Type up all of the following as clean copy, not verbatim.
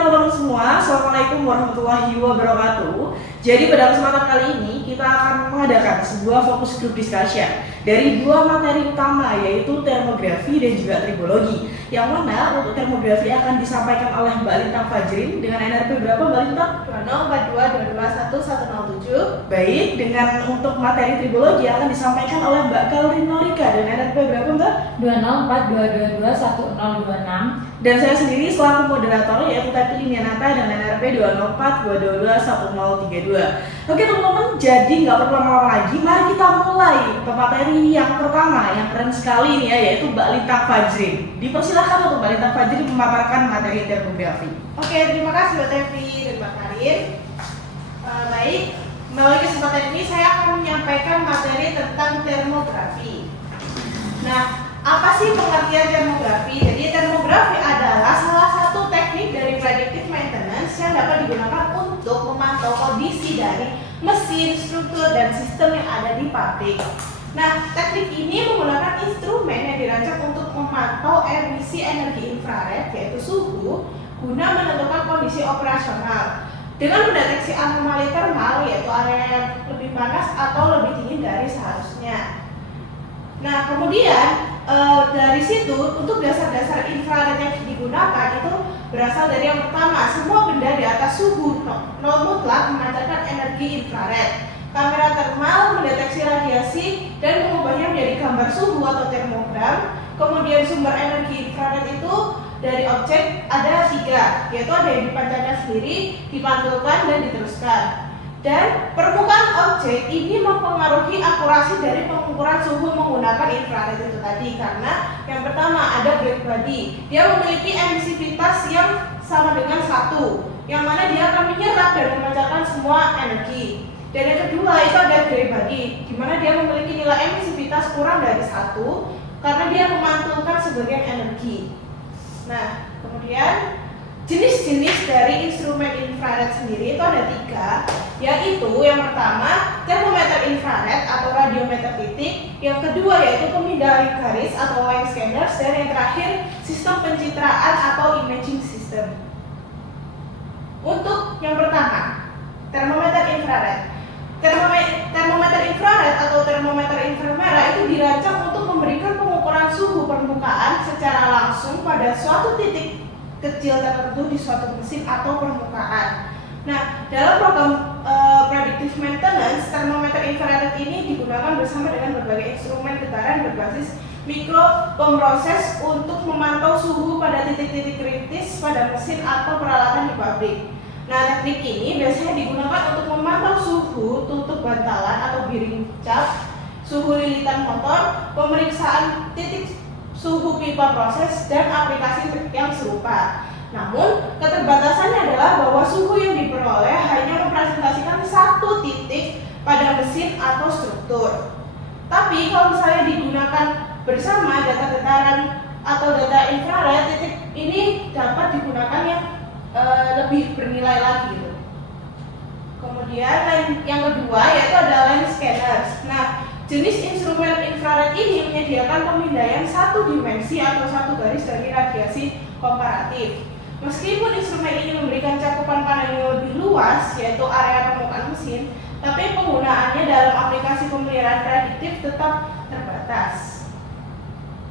teman-teman semua, Assalamualaikum warahmatullahi wabarakatuh. Jadi pada kesempatan kali ini kita akan mengadakan sebuah fokus group discussion dari dua materi utama, yaitu termografi dan juga tribologi. Yang mana untuk termografi akan disampaikan oleh Mbak Lintang Fajrin dengan NRP berapa Mbak Lintang? 2042221 Baik, dengan untuk materi tribologi akan disampaikan oleh Mbak Kalrin Norika dengan NRP berapa Mbak? 2042221 Dan saya sendiri selaku moderator yaitu Tapi Linianata dengan NRP 204221032. Oke teman-teman, jadi nggak perlu lama-lama lagi, mari kita mulai ke materi yang pertama yang keren sekali ini ya, yaitu Mbak Lintang Fajrin. Dipersilakan untuk Mbak Lintang Fajrin memaparkan materi termografi. Oke, terima kasih Mbak Tevi dan Mbak Karin. Baik, melalui kesempatan ini saya akan menyampaikan materi tentang termografi. Nah, apa sih pengertian termografi? Jadi termografi adalah salah satu teknik dari predictive maintenance yang dapat digunakan untuk memantau kondisi dari mesin, struktur, dan sistem yang ada di pabrik. Nah, teknik ini menggunakan instrumen yang dirancang untuk memantau emisi energi infrared, yaitu suhu, guna menentukan kondisi operasional dengan mendeteksi anomali termal, yaitu area yang lebih panas atau lebih dingin dari seharusnya. Nah, kemudian dari situ untuk dasar-dasar infrared yang digunakan itu berasal dari yang pertama, semua benda di atas suhu nol mutlak memancarkan energi infrared. Kamera termal mendeteksi radiasi dan mengubahnya menjadi gambar suhu atau termogram. Kemudian sumber energi infrared itu dari objek ada 3, yaitu ada yang dipancarkan sendiri, dipantulkan, dan diteruskan. Dan permukaan objek ini mempengaruhi akurasi dari pengukuran suhu menggunakan infrared itu tadi, karena yang pertama ada black body, dia memiliki emisivitas yang sama dengan 1, yang mana dia akan menyerap dan memancarkan semua energi. Dan yang kedua itu ada gray body, di mana dia memiliki nilai emisivitas kurang dari 1 karena dia memantulkan sebagian energi. Nah, kemudian jenis-jenis dari instrumen infrared sendiri itu ada 3, yaitu yang pertama termometer infrared atau radiometer titik, yang kedua yaitu pemindah garis atau line scanners, dan yang terakhir sistem pencitraan atau imaging system. Untuk yang pertama, termometer infrared. Termometer infrared atau termometer inframerah itu dirancang untuk memberikan pengukuran suhu permukaan secara langsung pada suatu titik kecil tertentu di suatu mesin atau permukaan. Nah, dalam program predictive maintenance, termometer infrared ini digunakan bersama dengan berbagai instrumen getaran berbasis mikro pemroses untuk memantau suhu pada titik-titik kritis pada mesin atau peralatan di pabrik. Nah, teknik ini biasanya digunakan untuk memantau suhu tutup bantalan atau bearing cap, suhu lilitan motor, pemeriksaan titik suhu pipa proses, dan aplikasi yang serupa. Namun, keterbatasannya adalah bahwa suhu yang diperoleh hanya mempresentasikan satu titik pada mesin atau struktur. Tapi kalau misalnya digunakan bersama data getaran atau data infrared, titik ini dapat digunakan yang lebih bernilai lagi gitu. Kemudian yang kedua yaitu ada line scanners. Nah, jenis instrumen infrared ini menyediakan pemindaian satu dimensi atau satu garis dari radiasi komparatif. Meskipun instrumen ini memberikan cakupan panel yang lebih luas, yaitu area permukaan mesin, tapi penggunaannya dalam aplikasi pemeliharaan prediktif tetap terbatas.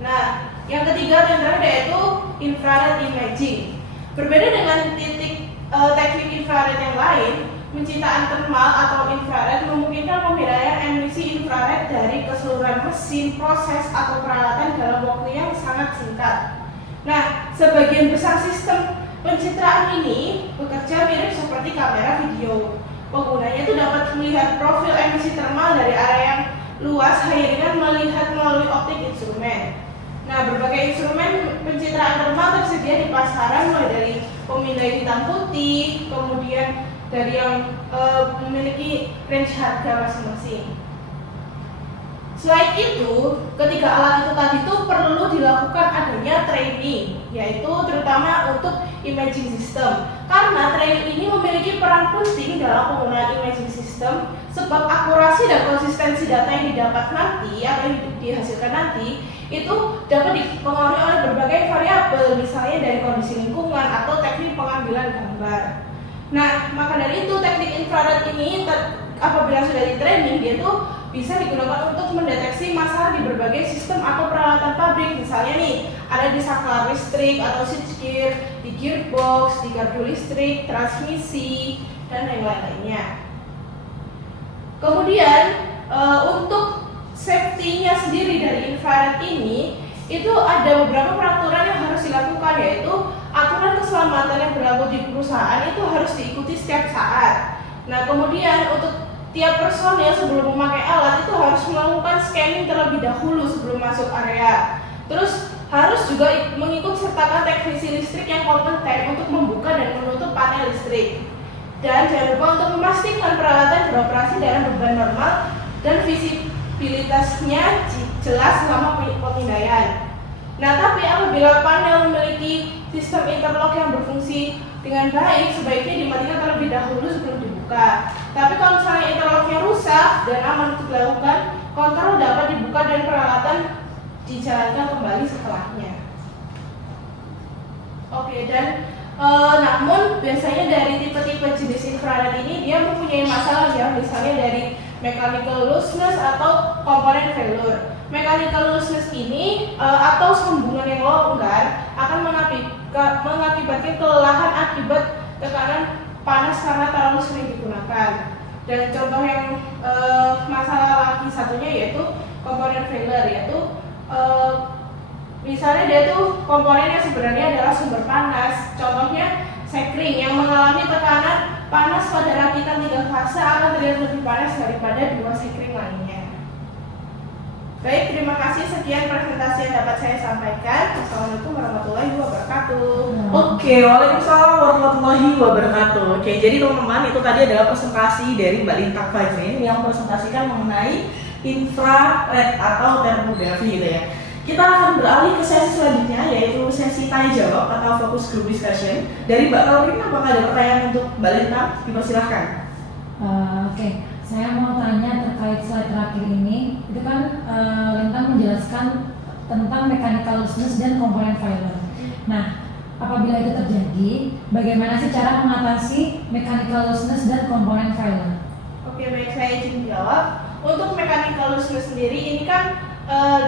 Nah, yang ketiga dan terakhir yaitu infrared imaging. Berbeda dengan teknik infrared yang lain, pencitraan termal atau infrared memungkinkan pembedaan emisi infrared dari keseluruhan mesin, proses, atau peralatan dalam waktu yang sangat singkat. Nah, sebagian besar sistem pencitraan ini bekerja mirip seperti kamera video. Penggunanya itu dapat melihat profil emisi termal dari area yang luas hanya dengan melihat melalui optik instrumen. Nah, berbagai instrumen pencitraan termal tersedia di pasaran, mulai dari pemindai hitam putih, kemudian dari yang memiliki range harga masing-masing. Selain itu, ketiga alat itu tadi itu perlu dilakukan adanya training, yaitu terutama untuk imaging system. Karena training ini memiliki peran penting dalam penggunaan imaging system, sebab akurasi dan konsistensi data yang didapat nanti atau yang dihasilkan nanti itu dapat dipengaruhi oleh berbagai variabel, misalnya dari kondisi lingkungan atau teknik pengambilan gambar. gambar. Nah, maka dari itu teknik infrared ini apabila sudah di training, dia tuh bisa digunakan untuk mendeteksi masalah di berbagai sistem atau peralatan pabrik. Misalnya nih, ada di saklar listrik atau switchgear, di gearbox, di gardu listrik, transmisi, dan lain-lainnya. Kemudian untuk safety-nya sendiri dari infrared ini, itu ada beberapa peraturan yang harus dilakukan, yaitu aturan keselamatan yang berlaku di perusahaan itu harus diikuti setiap saat. Nah, kemudian untuk tiap personil sebelum memakai alat itu harus melakukan scanning terlebih dahulu sebelum masuk area. Terus harus juga mengikut sertakan teknisi listrik yang kompeten untuk membuka dan menutup panel listrik. Dan jangan lupa untuk memastikan peralatan beroperasi dalam beban normal dan visibilitasnya jelas selama pemindaian. Nah, tapi apabila panel memiliki sistem interlock yang berfungsi dengan baik, sebaiknya dimatikan terlebih dahulu sebelum dibuka. Tapi kalau misalnya interlocknya rusak dan aman untuk dilakukan, kontrol dapat dibuka dan peralatan dijalankan kembali setelahnya. Oke, dan namun biasanya dari tipe-tipe jenis infrared ini dia mempunyai masalah ya, misalnya dari mechanical looseness atau komponen failure. Mechanical looseness ini atau sambungan yang longgar akan mengakibatkan kelelahan akibat tekanan panas karena terlalu sering digunakan. Dan contoh yang masalah lagi satunya yaitu komponen failure, yaitu misalnya dia tuh komponen yang sebenarnya adalah sumber panas. Contohnya sekring yang mengalami tekanan panas pada rakitan 3 fase akan terlihat lebih panas daripada 2 sekring lainnya. Baik, terima kasih. Sekian presentasi yang dapat saya sampaikan. Assalamualaikum warahmatullahi wabarakatuh. Oke, waalaikumsalam warahmatullahi wabarakatuh. Oke, jadi teman-teman, itu tadi adalah presentasi dari Mbak Lintang Fajrin yang presentasikan mengenai infrared atau termografi gitu ya. Kita akan beralih ke sesi selanjutnya, yaitu sesi tanya jawab atau fokus group discussion. Dari Mbak Kalrin, apakah ada pertanyaan untuk Mbak Lintang? Dipersilahkan. Oke. Saya mau tanya terkait slide terakhir ini. Itu kan Lintang menjelaskan tentang mechanical looseness dan komponen failure. Nah, apabila itu terjadi, bagaimana sih cara mengatasi mechanical looseness dan komponen failure? Oke, baik, saya izin jawab. Untuk mechanical looseness sendiri ini kan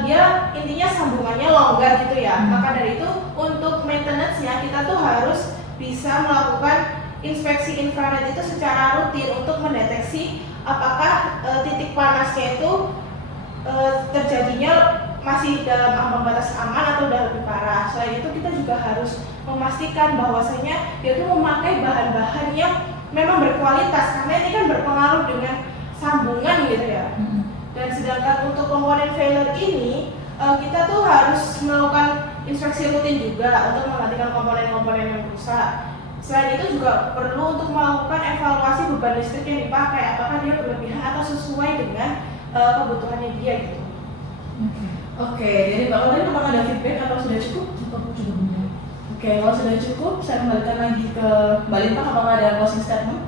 dia intinya sambungannya longgar gitu ya. Maka dari itu untuk maintenance-nya kita tuh harus bisa melakukan inspeksi infrared itu secara rutin untuk mendeteksi apakah titik panasnya itu terjadinya masih dalam ambang batas aman atau udah lebih parah. Selain itu kita juga harus memastikan bahwasanya dia tuh memakai bahan-bahan yang memang berkualitas, karena ini kan berpengaruh dengan sambungan gitu ya. Dan sedangkan untuk komponen failure ini kita tuh harus melakukan inspeksi rutin juga untuk menggantikan komponen-komponen yang rusak. Selain itu juga perlu untuk melakukan evaluasi beban listrik yang dipakai, apakah dia berlebihan atau sesuai dengan kebutuhannya dia gitu. Oke, jadi Mbak Kalrin, apakah ada feedback atau sudah cukup? Cukup. Oke, kalau sudah cukup, saya kembalikan lagi ke Mbak Lintang, apakah ada closing statement?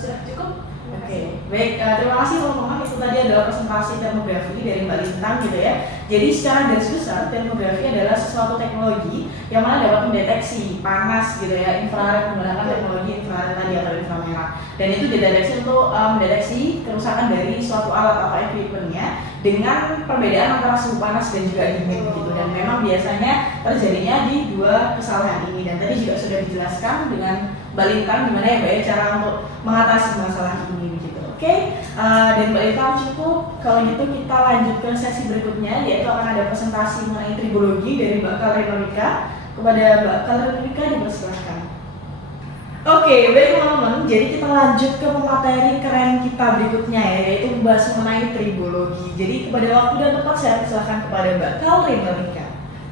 Sudah cukup? Oke, baik, terima kasih teman-teman. Itu tadi adalah presentasi termografi dari Mbak Lintang gitu ya. Jadi secara garis besar, termografi adalah sesuatu teknologi yang mana dapat mendeteksi panas gitu ya, infrared, menggunakan teknologi infrared tadi atau inframerah. Dan itu dideteksi untuk mendeteksi kerusakan dari suatu alat atau equipmentnya dengan perbedaan antara suhu panas dan juga dingin gitu. Dan memang biasanya terjadinya di dua kesalahan ini. Dan tadi juga sudah dijelaskan dengan Mbak Lintang gimana ya Mbak ya cara untuk mengatasi masalah ini gitu. Oke, dan Mbak Lintang cukup. Kalau gitu kita lanjut ke sesi berikutnya, yaitu akan ada presentasi mengenai tribologi dari Mbak Kalrenovika. Kepada Mbak Kalrenovika dipersilakan. Oke, baik teman-teman. Jadi kita lanjut ke materi keren kita berikutnya ya, yaitu membahas mengenai tribologi. Jadi kepada waktu dan tempat saya persilakan kepada Mbak Kalrenovika.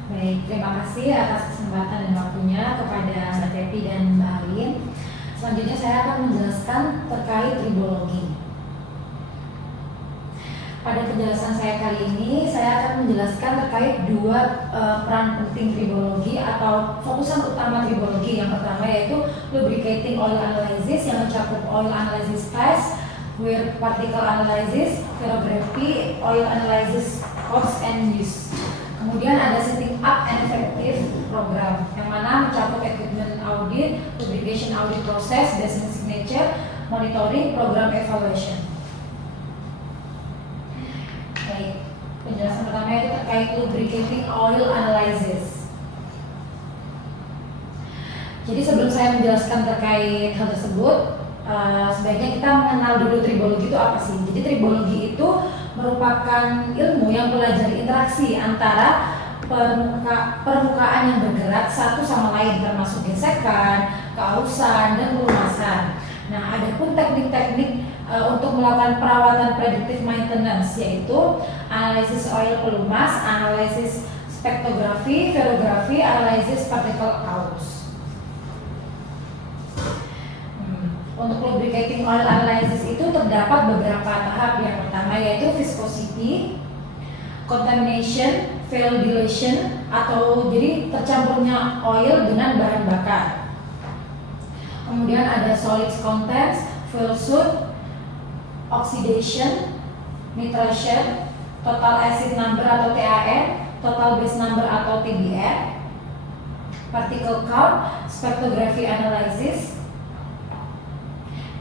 Baik, terima kasih atas kesempatan dan waktunya kepada Mbak Tepi dan Mbak Alin. Selanjutnya saya akan menjelaskan terkait tribologi. Pada penjelasan saya kali ini, saya akan menjelaskan terkait dua peran penting tribologi atau fokusan utama tribologi. Yang pertama yaitu lubricating oil analysis yang mencakup oil analysis test, wear particle analysis, ferrography, oil analysis cost and use. Kemudian ada setting up and effective program yang mana mencakup equipment audit, lubrication audit process, design signature, monitoring, program evaluation. Baik, penjelasan pertama itu terkait lubricating oil analysis. Jadi sebelum saya menjelaskan terkait hal tersebut, sebaiknya kita mengenal dulu tribologi itu apa sih. Jadi tribologi itu merupakan ilmu yang pelajari interaksi antara permukaan yang bergerak satu sama lain, termasuk gesekan, keausan, dan pelumasan. Nah, ada pun teknik-teknik untuk melakukan perawatan predictive maintenance, yaitu analisis oil pelumas, analisis spektrografi, ferrografi, analisis particle aus. Untuk lubricating oil analysis itu terdapat beberapa tahap. Yang pertama yaitu viscosity, contamination, fuel dilution, atau jadi tercampurnya oil dengan bahan bakar. Kemudian ada solids contents, fuel soot, oxidation, nitration, total acid number atau TAN, total base number atau TBN, particle count, spectrography analysis.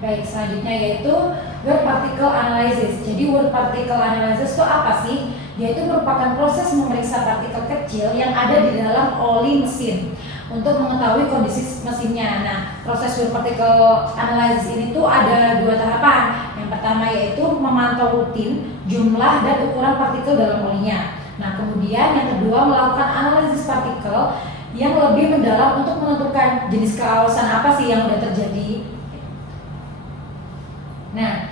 Baik, selanjutnya yaitu word particle analysis. Jadi word particle analysis itu apa sih? Yaitu merupakan proses memeriksa partikel kecil yang ada di dalam oli mesin untuk mengetahui kondisi mesinnya. Nah, proses word particle analysis ini tuh ada dua tahapan. Yang pertama yaitu memantau rutin jumlah dan ukuran partikel dalam olinya. Nah, kemudian yang kedua melakukan analisis partikel yang lebih mendalam untuk menentukan jenis keausan apa sih yang sudah terjadi. Nah,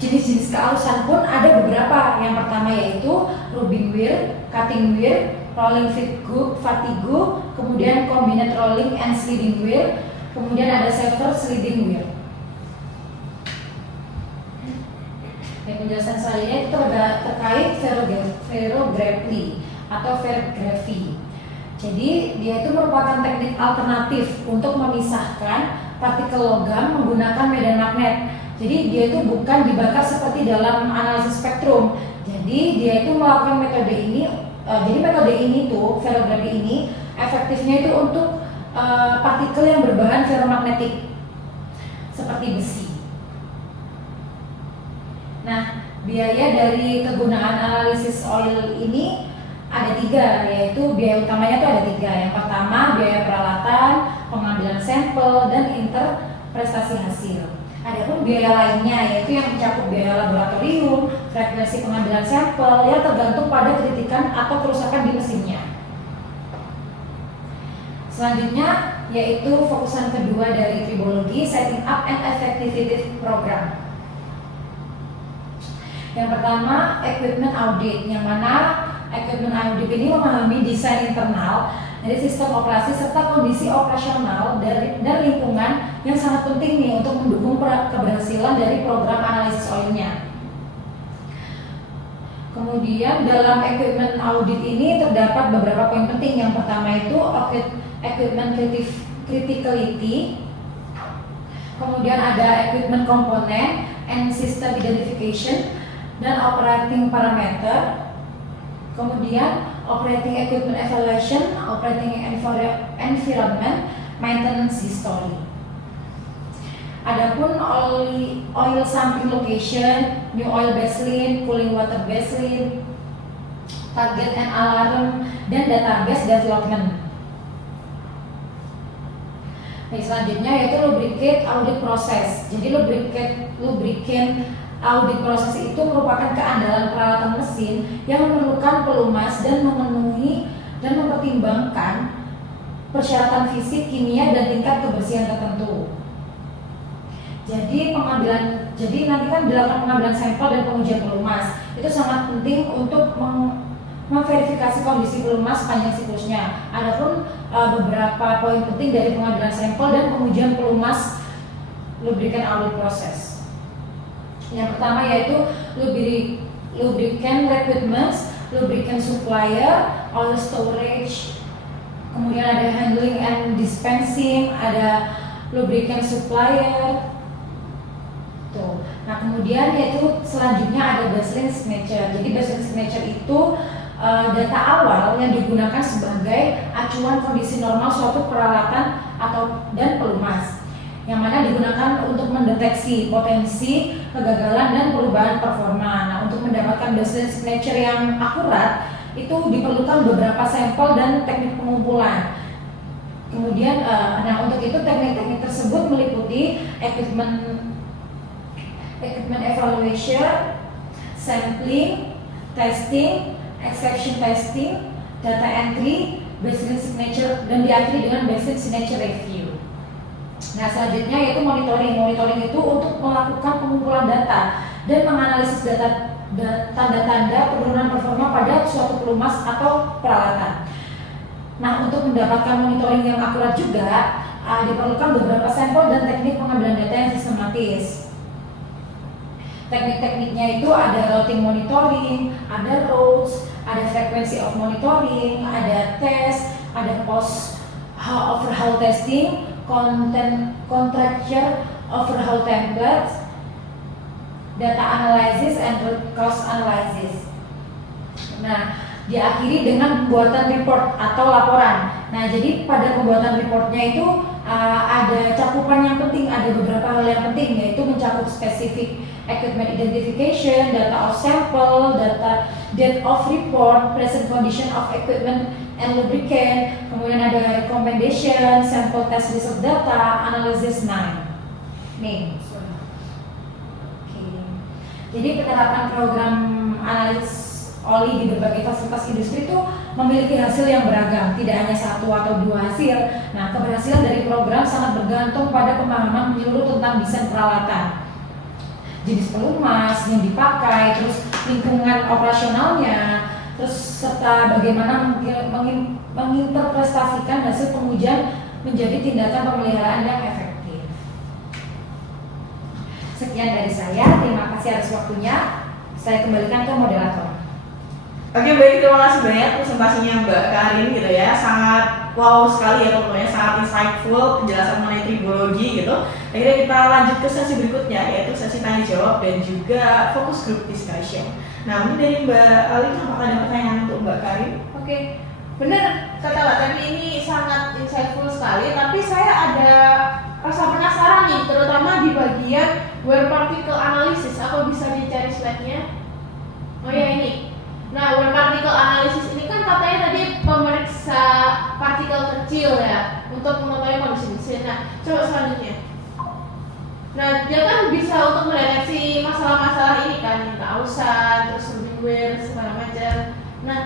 jenis-jenis keausan pun ada beberapa. Yang pertama yaitu rubbing wear, cutting wear, rolling fatigue, kemudian combined rolling and sliding wear, kemudian ada safer sliding wear. Dan penjelasan selanjutnya itu terkait ferrography atau ferrography. Jadi dia itu merupakan teknik alternatif untuk memisahkan partikel logam menggunakan medan magnet. Jadi dia itu bukan dibakar seperti dalam analisis spektrum. Jadi dia itu melakukan metode ini. Jadi metode ini tuh, ferrografi ini efektifnya itu untuk partikel yang berbahan ferromagnetik seperti besi. Nah, biaya dari kegunaan analisis oil ini ada tiga, yaitu biaya utamanya itu ada tiga. Yang pertama biaya peralatan, pengambilan sampel, dan interpretasi hasil. Adapun biaya lainnya yaitu yang mencakup biaya laboratorium, frekuensi pengambilan sampel, yang tergantung pada kritikan atau kerusakan di mesinnya. Selanjutnya yaitu fokusan kedua dari tribologi, setting up and effectivity program. Yang pertama equipment audit, yang mana equipment audit ini memahami desain internal dari sistem operasi serta kondisi operasional dan lingkungan yang sangat penting nih untuk mendukung keberhasilan dari program analisis oilnya. Kemudian dalam equipment audit ini terdapat beberapa poin penting. Yang pertama itu equipment criticality, kemudian ada equipment component and system identification dan operating parameter. Kemudian operating equipment evaluation, operating environment, maintenance history. Adapun oil sampling location, new oil baseline, cooling water baseline, target and alarm, dan database development. Baik, selanjutnya yaitu lubricate audit process. Jadi lubricant audit proses itu merupakan keandalan peralatan mesin yang memerlukan pelumas dan memenuhi dan mempertimbangkan persyaratan fisik, kimia, dan tingkat kebersihan tertentu. Jadi nanti kan dilakukan pengambilan sampel dan pengujian pelumas. Itu sangat penting untuk memverifikasi kondisi pelumas sepanjang siklusnya. Adapun beberapa poin penting dari pengambilan sampel dan pengujian pelumas lubricant audit process. Yang pertama yaitu lubricant recruitment, lubricant supplier, oil storage, kemudian ada handling and dispensing, ada lubricant supplier. Tuh. Nah, kemudian yaitu selanjutnya ada baseline signature. Jadi baseline signature itu data awal yang digunakan sebagai acuan kondisi normal suatu peralatan dan pelumas, yang mana digunakan untuk mendeteksi potensi kegagalan dan perubahan performa. Nah, untuk mendapatkan baseline signature yang akurat itu diperlukan beberapa sampel dan teknik pengumpulan. Kemudian, untuk itu teknik-teknik tersebut meliputi equipment evaluation, sampling, testing, exception testing, data entry, baseline signature, dan diakhiri dengan baseline signature review. Nah, selanjutnya yaitu monitoring. Monitoring itu untuk melakukan pengumpulan data dan menganalisis tanda-tanda penurunan performa pada suatu pelumas atau peralatan. Nah, untuk mendapatkan monitoring yang akurat juga diperlukan beberapa sampel dan teknik pengambilan data yang sistematis. Teknik-tekniknya itu ada routing monitoring, ada routes, ada frequency of monitoring, ada test, ada post overhaul testing, contracture overhaul templates, data analysis, and root cause analysis. Nah, diakhiri dengan pembuatan report atau laporan. Nah, jadi pada pembuatan reportnya itu ada cakupan yang penting, ada beberapa hal yang penting, yaitu mencakup spesifik equipment identification, data of sample, date of report, present condition of equipment and lubricant, kemudian ada recommendation, sample test result data, analysis 9. Nih. Jadi penerapan program analisis oli di berbagai fasilitas industri itu memiliki hasil yang beragam, tidak hanya satu atau dua hasil. Nah, keberhasilan dari program sangat bergantung pada pemahaman menyeluruh tentang desain peralatan, jenis pelumas yang dipakai, terus lingkungan operasionalnya, terus serta bagaimana menginterpretasikan hasil pengujian menjadi tindakan pemeliharaan yang efektif. Sekian dari saya, terima kasih atas waktunya. Saya kembalikan ke moderator. Oke, baik, terima kasih banyak presentasinya Mbak Karin gitu ya, sangat wow sekali ya pokoknya, sangat insightful penjelasan mengenai tribologi gitu. Akhirnya kita lanjut ke sesi berikutnya, yaitu sesi tanya jawab dan juga focus group discussion. Nah, mungkin dari Mbak Alin, apakah ada pertanyaan untuk Mbak Karin? Oke, benar kata Mbak Temi, ini sangat insightful sekali, tapi saya ada rasa penasaran nih, terutama di bagian wear particle analysis. Apa bisa dicari slide-nya? Oh ya, ini. Nah, wear particle analysis ini kan katanya tadi pemeriksa partikel kecil ya untuk mengetahui kondisi mesin. Nah, coba selanjutnya. Nah, dia kan bisa untuk mendeteksi masalah-masalah ini kan, kausan, terus rubbing wear, segala macam. Nah,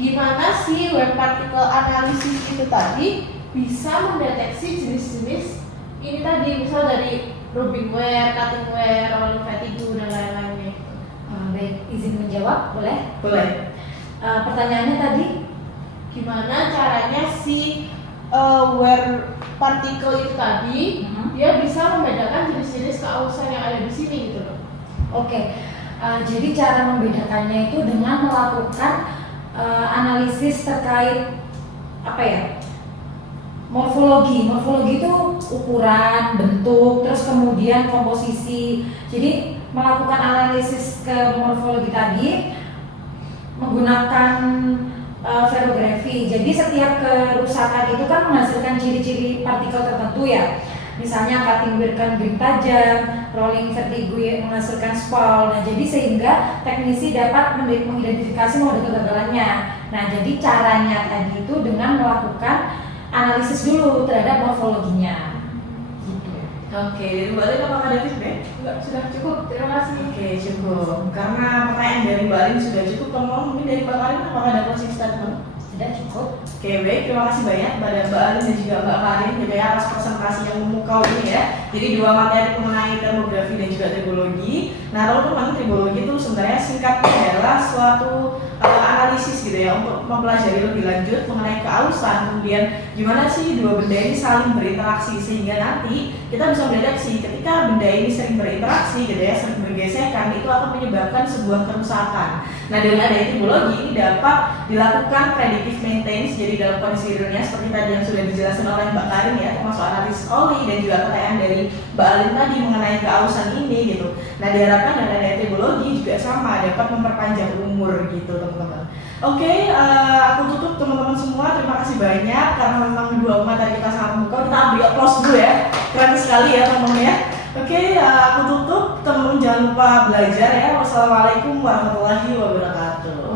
gimana sih wear particle analysis itu tadi bisa mendeteksi jenis-jenis ini tadi, misal dari rubbing wear, cutting wear, rolling fatigue, dan lain-lainnya. Baik, izin menjawab, boleh? Boleh. Pertanyaannya tadi, Gimana caranya si wear particle itu tadi dia bisa membedakan jenis-jenis keausan yang ada di sini gitu loh. Oke. Jadi cara membedakannya itu dengan melakukan analisis terkait apa ya? Morfologi. Morfologi itu ukuran, bentuk, terus kemudian komposisi. Jadi melakukan analisis ke morfologi tadi menggunakan ferrografi. Jadi setiap kerusakan itu kan menghasilkan ciri-ciri partikel tertentu ya. Misalnya cutting wear kan grip tajam, rolling vertigo menghasilkan spall. Nah, jadi sehingga teknisi dapat mengidentifikasi mode kegagalannya. Nah, jadi caranya tadi itu dengan melakukan analisis dulu terhadap morfologinya. Oke, dari Mbak Alin apakah ada feedback? Enggak, sudah cukup. Terima kasih. Oke, cukup. Karena pertanyaan dari Mbak Alin sudah cukup, teman-teman. Mungkin dari Mbak Karin apakah ada closing statement? Sudah cukup. Oke, baik. Terima kasih banyak pada Mbak Alin dan juga Mbak Karin gitu ya atas presentasi yang memukau ini ya. Jadi dua materi mengenai termografi dan juga tribologi. Nah, teman-teman, tribologi itu sebenarnya singkatnya adalah suatu analisis gitu ya untuk mempelajari lebih lanjut mengenai keausan, kemudian gimana sih dua benda ini saling berinteraksi sehingga nanti kita bisa mendeteksi ketika benda ini sering berinteraksi gitu ya, sering bergesekan, itu akan menyebabkan sebuah kerusakan. Nah, dengan adanya tribologi ini dapat dilakukan prediksi predictive maintenance, jadi dalam kondisi realnya seperti tadi yang sudah dijelaskan oleh Mbak Karin ya, termasuk analisis oli dan juga pertanyaan dari Mbak Alin tadi mengenai keausan ini gitu. Nah diharapkan dengan etibologi juga sama dapat memperpanjang umur gitu teman-teman. Oke, aku tutup teman-teman semua. Terima kasih banyak karena memang dua materi kita sangat memukau. Kita ambil applause dulu ya, keren sekali ya teman-teman ya. Oke, aku tutup. Teman-teman jangan lupa belajar ya. Wassalamualaikum warahmatullahi wabarakatuh.